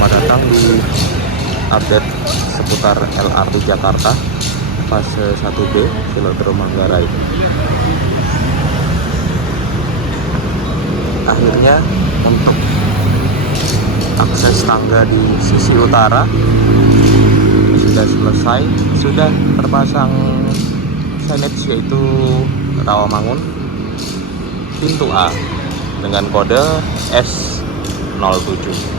selamat datang di update seputar LRT Jakarta fase 1B Velodrome Manggarai. Akhirnya untuk akses tangga di sisi utara sudah selesai, sudah terpasang signage yaitu Rawamangun pintu A dengan kode S07.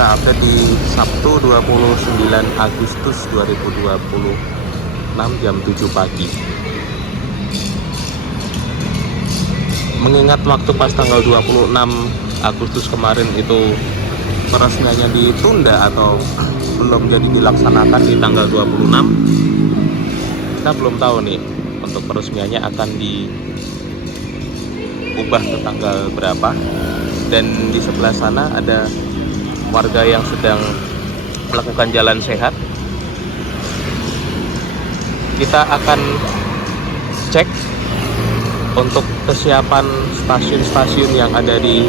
Kita update di Sabtu 29 Agustus 2026 jam 7 pagi. Mengingat waktu pas tanggal 26 Agustus kemarin itu peresmiannya ditunda atau belum jadi dilaksanakan di tanggal 26, kita belum tahu nih untuk peresmiannya akan diubah ke tanggal berapa. Dan di sebelah sana ada warga yang sedang melakukan jalan sehat. Kita akan cek untuk kesiapan stasiun-stasiun yang ada di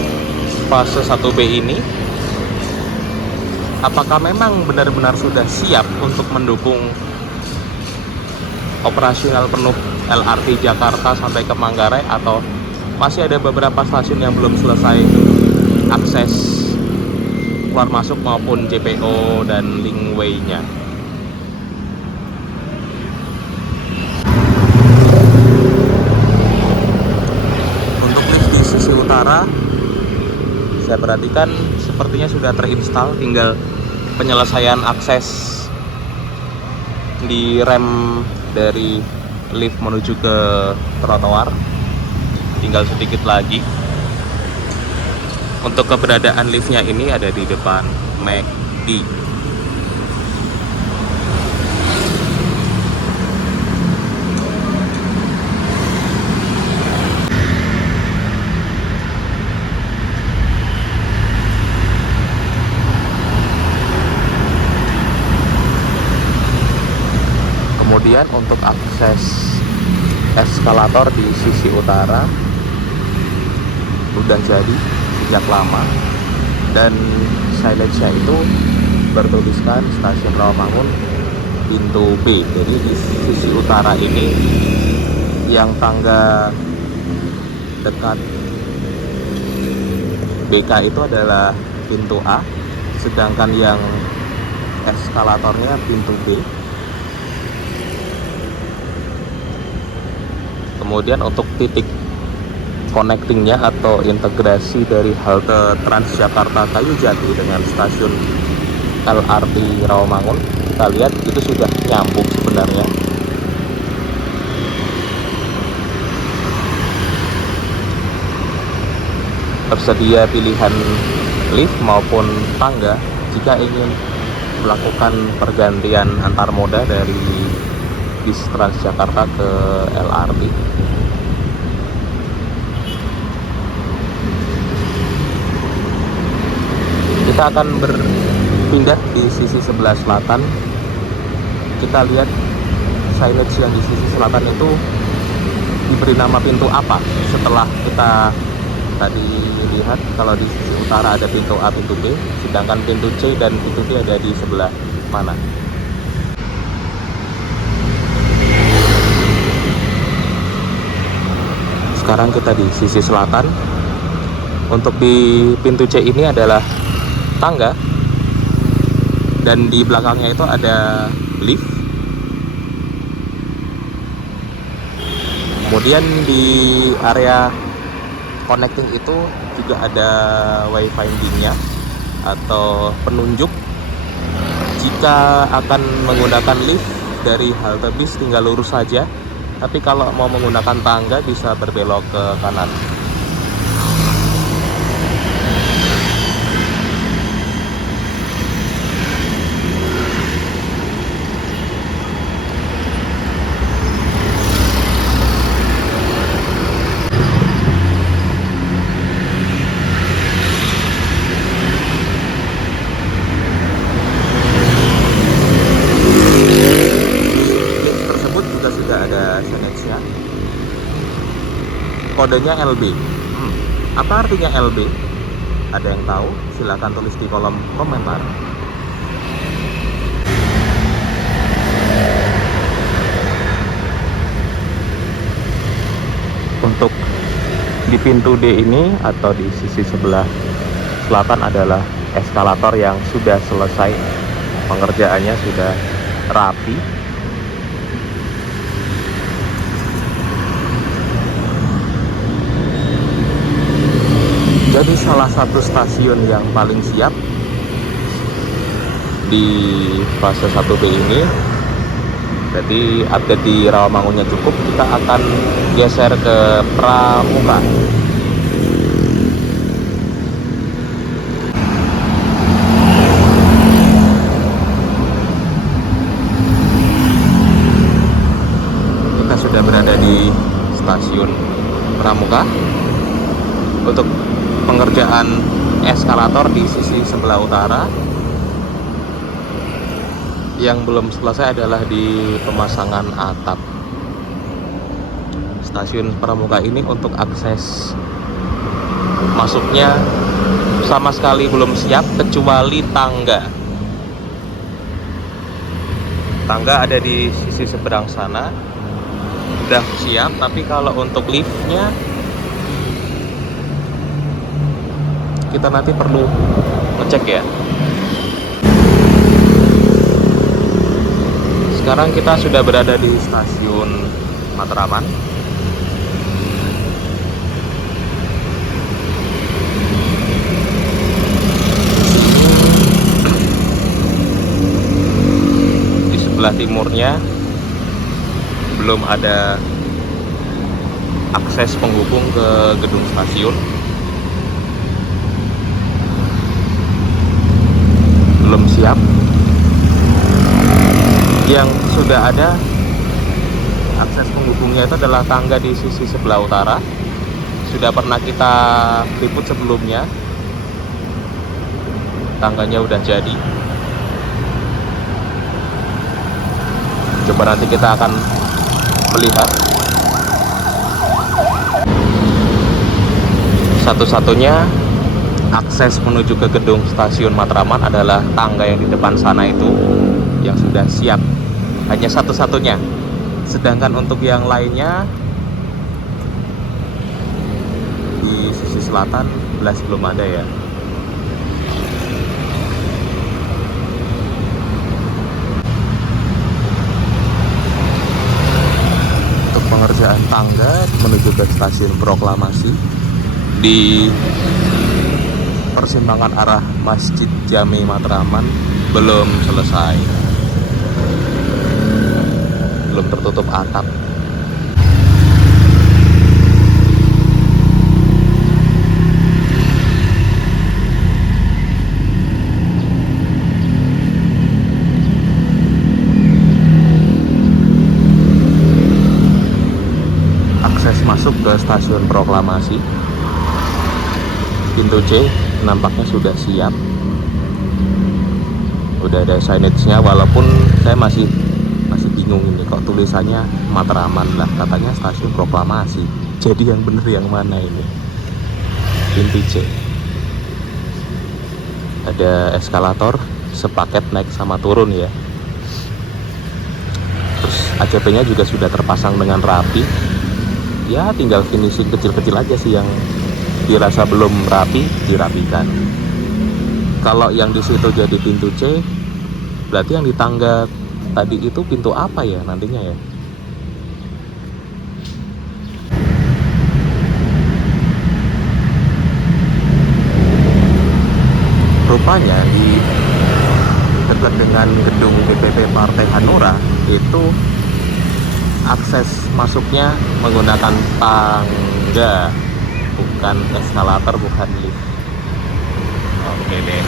fase 1B ini, apakah memang benar-benar sudah siap untuk mendukung operasional penuh LRT Jakarta sampai ke Manggarai, atau masih ada beberapa stasiun yang belum selesai akses keluar masuk maupun JPO dan linkway-nya. Untuk lift di sisi utara saya perhatikan sepertinya sudah terinstall, tinggal penyelesaian akses di rem dari lift menuju ke trotoar, tinggal sedikit lagi. Untuk keberadaan liftnya ini ada di depan McD. Kemudian untuk akses eskalator di sisi utara udah jadi sejak lama, dan signage-nya itu bertuliskan stasiun Rawamangun pintu B. Jadi di sisi utara ini yang tangga dekat BK itu adalah pintu A, sedangkan yang eskalatornya pintu B. Kemudian untuk titik connectingnya atau integrasi dari halte Transjakarta Kayujati dengan stasiun LRT Rawamangun, kita lihat itu sudah nyambung sebenarnya. Tersedia pilihan lift maupun tangga jika ingin melakukan pergantian antar moda dari bis Transjakarta ke LRT. Kita akan berpindah di sisi sebelah selatan. Kita lihat signage yang di sisi selatan itu diberi nama pintu apa. Setelah kita tadi lihat kalau di sisi utara ada pintu A, pintu B, sedangkan pintu C dan pintu D ada di sebelah mana. Sekarang kita di sisi selatan. Untuk di pintu C ini adalah tangga, dan di belakangnya itu ada lift. Kemudian di area connecting itu juga ada wayfinding-nya atau penunjuk. Jika akan menggunakan lift dari halte bis tinggal lurus saja, tapi kalau mau menggunakan tangga bisa berbelok ke kanan. Lift tersebut juga sudah ada signage kodenya LB. Apa artinya LB? Ada yang tahu? Silahkan tulis di kolom komentar. Untuk di pintu D ini atau di sisi sebelah selatan adalah eskalator yang sudah selesai pengerjaannya, sudah rapi. Jadi salah satu stasiun yang paling siap di fase 1B ini. Jadi update di Rawamangunnya cukup, kita akan geser ke Pramuka. Kita sudah berada di stasiun Pramuka untuk pengerjaan eskalator di sisi sebelah utara. Yang belum selesai adalah di pemasangan atap. Stasiun Pramuka ini untuk akses masuknya sama sekali belum siap, kecuali tangga. Tangga ada di sisi seberang sana, udah siap, tapi kalau untuk liftnya kita nanti perlu ngecek ya. Sekarang kita sudah berada di stasiun Matraman. Di sebelah timurnya belum ada akses penghubung ke gedung stasiun. Belum siap. Yang sudah ada akses penghubungnya itu adalah tangga di sisi sebelah utara. Sudah pernah kita liput sebelumnya. Tangganya udah jadi. Coba nanti kita akan melihat. Satu-satunya akses menuju ke gedung stasiun Matraman adalah tangga yang di depan sana itu yang sudah siap. Hanya satu-satunya. Sedangkan untuk yang lainnya di sisi selatan belas belum ada ya. Untuk pengerjaan tangga menuju ke stasiun Proklamasi di persimpangan arah Masjid Jami Matraman belum selesai. Belum tertutup atap. Akses masuk ke stasiun Proklamasi pintu C nampaknya sudah siap. Udah ada signage-nya, walaupun saya masih bingung ini kok tulisannya Matraman lah, katanya stasiun Proklamasi. Jadi yang bener yang mana ini? Pintu C. Ada eskalator sepaket naik sama turun ya. Terus ACP-nya juga sudah terpasang dengan rapi. Ya tinggal finishing kecil-kecil aja sih yang dirasa belum rapi, dirapikan. Kalau yang di situ jadi pintu C, berarti yang di tangga tadi itu pintu apa ya nantinya ya? Rupanya di dekat dengan gedung DPP Partai Hanura itu akses masuknya menggunakan tangga, bukan eskalator, bukan lift. Oke deh.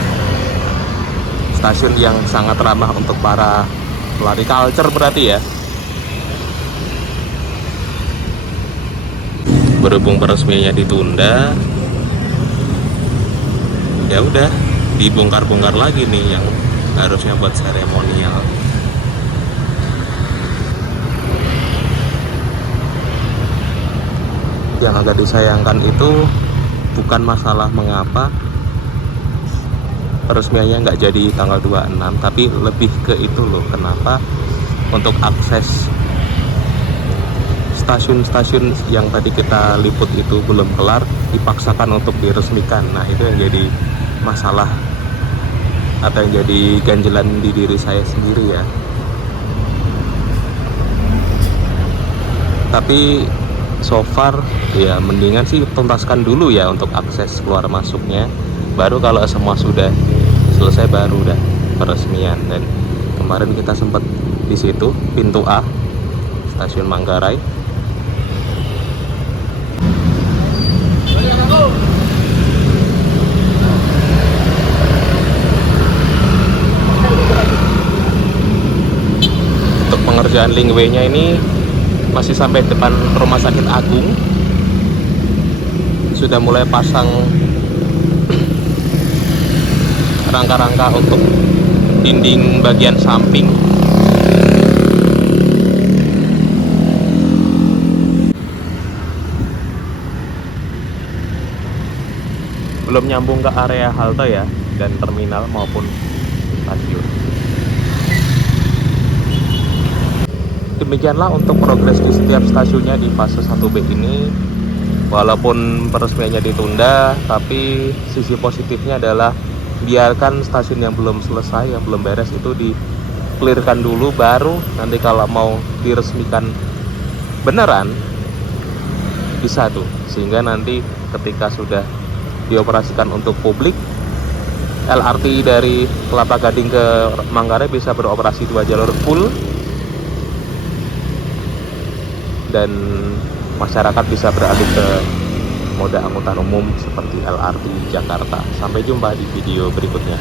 Stasiun yang sangat ramah untuk para pelari culture berarti ya. Berhubung peresmiannya ditunda, ya udah dibongkar-bongkar lagi nih yang harusnya buat seremonial. yang agak disayangkan itu bukan masalah mengapa peresmiannya nggak jadi tanggal 26, tapi lebih ke itu loh, kenapa untuk akses stasiun-stasiun yang tadi kita liput itu belum kelar dipaksakan untuk diresmikan. Nah itu yang jadi masalah atau yang jadi ganjelan di diri saya sendiri ya. Tapi so far ya mendingan sih tuntaskan dulu ya untuk akses keluar masuknya, baru kalau semua sudah selesai baru udah peresmian. Dan kemarin kita sempat di situ pintu A stasiun Manggarai. Untuk pengerjaan linkway-nya ini masih sampai depan Rumah Sakit Agung, sudah mulai pasang rangka-rangka untuk dinding bagian samping. Belum nyambung ke area halte ya, dan terminal maupun stasiun. Demikianlah untuk progres di setiap stasiunnya di fase 1B ini. Walaupun peresmiannya ditunda, tapi sisi positifnya adalah biarkan stasiun yang belum selesai, yang belum beres itu di-clearkan dulu, baru nanti kalau mau diresmikan beneran bisa tuh. Sehingga nanti ketika sudah dioperasikan untuk publik, LRT dari Kelapa Gading ke Manggarai bisa beroperasi 2 jalur full, dan masyarakat bisa beralih ke moda angkutan umum seperti LRT Jakarta. Sampai jumpa di video berikutnya.